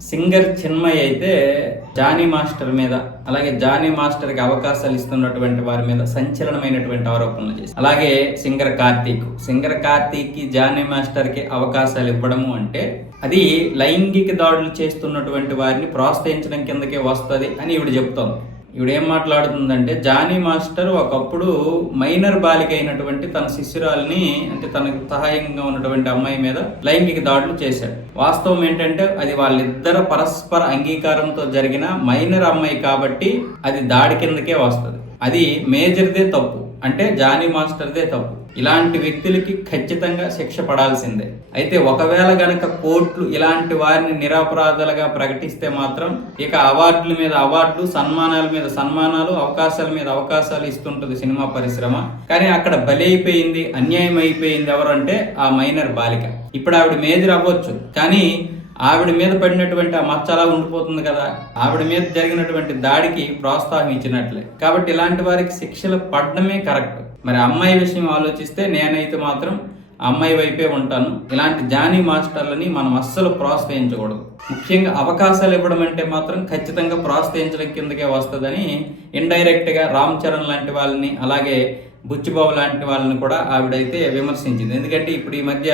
Singer Chinmay అయితే Johnny master మీద అలాగే జానీ మాస్టర్కి అవకాశాలు ఇస్తున్నటువంటి వారి మీద సంచలనమైనటువంటి ఆరోపణలు చేసి అలాగే సింగర్ కార్తీక్ సింగర్ కార్తీక్కి జానీ మాస్టర్కి అవకాశాలు ఇవ్వడము అంటే అది లైంగిక దాడులు చేస్తున్నటువంటి వారిని ప్రోత్సహించడం కిందకే వస్తుంది అని ఇవిడ చెప్తోంది. ఇవిడ ఏం మాట్లాడుతుందంటే జానీ మాస్టర్ ఒకప్పుడు మైనర్ బాలిక అయినటువంటి తన శిష్యురాల్ని అంటే తనకు సహాయంగా ఉన్నటువంటి అమ్మాయి మీద లైంగిక దాడులు చేశాడు. వాస్తవం ఏంటంటే అది వాళ్ళిద్దరు పరస్పర అంగీకారంతో జరిగిన మైనర్ అమ్మాయి కాబట్టి అది దాడి కిందకే వస్తుంది. అది మేజర్దే తప్పు. అంటే జానీ మాస్టర్దే తప్పు. ఇలాంటి వ్యక్తులకి ఖచ్చితంగా శిక్ష పడాల్సిందే. అయితే ఒకవేళ గనక కోర్టులు ఇలాంటి వారిని నిరపరాధాలుగా ప్రకటిస్తే మాత్రం ఇక అవార్డుల మీద అవార్డులు సన్మానాల మీద సన్మానాలు అవకాశాల మీద అవకాశాలు ఇస్తుంటుంది సినిమా పరిశ్రమ. కానీ అక్కడ బలి అయిపోయింది అన్యాయం అయిపోయింది ఎవరంటే ఆ మైనర్ బాలిక. ఇప్పుడు ఆవిడ మేజర్ అవ్వచ్చు. కానీ ఆవిడ మీద పడినటువంటి ఆ మచ్చ అలా ఉండిపోతుంది కదా. ఆవిడ మీద జరిగినటువంటి దాడికి ప్రోత్సాహం ఇచ్చినట్లే. కాబట్టి ఇలాంటి వారికి శిక్షలు పడడమే కరెక్ట్. మరి అమ్మాయి విషయం ఆలోచిస్తే నేనైతే మాత్రం అమ్మాయి వైపే ఉంటాను. ఇలాంటి జానీ మాస్టర్లని మనం అస్సలు ప్రోత్సహించకూడదు. ముఖ్యంగా అవకాశాలు ఇవ్వడం అంటే మాత్రం ఖచ్చితంగా ప్రోత్సహించడం కిందకే వస్తుందని ఇండైరెక్ట్గా రామ్ చరణ్ లాంటి వాళ్ళని అలాగే బుచ్చిబాబు లాంటి వాళ్ళని కూడా ఆవిడైతే విమర్శించింది. ఎందుకంటే ఇప్పుడు ఈ మధ్య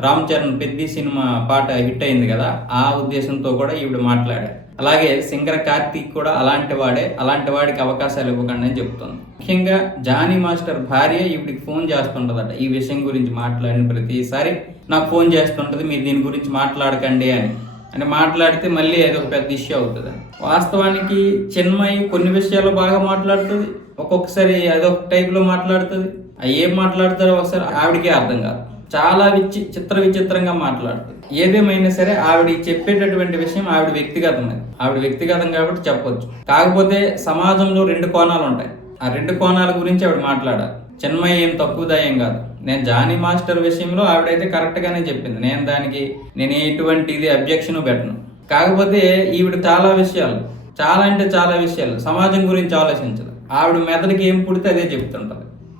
రామ్ చరణ్ పెద్ది సినిమా పాట హిట్ అయింది కదా ఆ ఉద్దేశంతో కూడా ఈవిడ మాట్లాడారు. అలాగే సింగర్ కార్తీక్ కూడా అలాంటి వాడే అలాంటి వాడికి అవకాశాలు ఇవ్వకండి అని చెప్తుంది. ముఖ్యంగా జానీ మాస్టర్ భార్య ఈవిడికి ఫోన్ చేస్తుంటదట ఈ విషయం గురించి మాట్లాడిన ప్రతిసారి నాకు ఫోన్ చేస్తుంటది మీరు దీని గురించి మాట్లాడకండి అని. అని మాట్లాడితే మళ్ళీ అది ఒక పెద్ద ఇష్యూ అవుతుంది. వాస్తవానికి చిన్మయి కొన్ని విషయాలు బాగా మాట్లాడుతుంది ఒక్కొక్కసారి అదొక టైప్లో మాట్లాడుతుంది. అవి ఏం మాట్లాడతారో ఒకసారి ఆవిడకే అర్థం కాదు. చాలా విచి చిత్ర విచిత్రంగా మాట్లాడుతుంది. ఏదేమైనా సరే ఆవిడ చెప్పేటటువంటి విషయం ఆవిడ వ్యక్తిగతమైనది ఆవిడ వ్యక్తిగతం కాబట్టి చెప్పొచ్చు. కాకపోతే సమాజంలో రెండు కోణాలు ఉంటాయి. ఆ రెండు కోణాల గురించి ఆవిడ మాట్లాడాలి. చిన్మయి ఏం తక్కువ దయం కాదు. నేను జానీ మాస్టర్ విషయంలో ఆవిడైతే కరెక్ట్గానే చెప్పింది. నేను దానికి నేను ఎటువంటి ఇది అబ్జెక్షన్ పెట్టను. కాకపోతే ఈవిడ చాలా విషయాలు చాలా అంటే చాలా విషయాలు సమాజం గురించి ఆలోచించదు. ఆవిడ మెదడుకి ఏం పుడితే అదే చెప్తుంటుంది.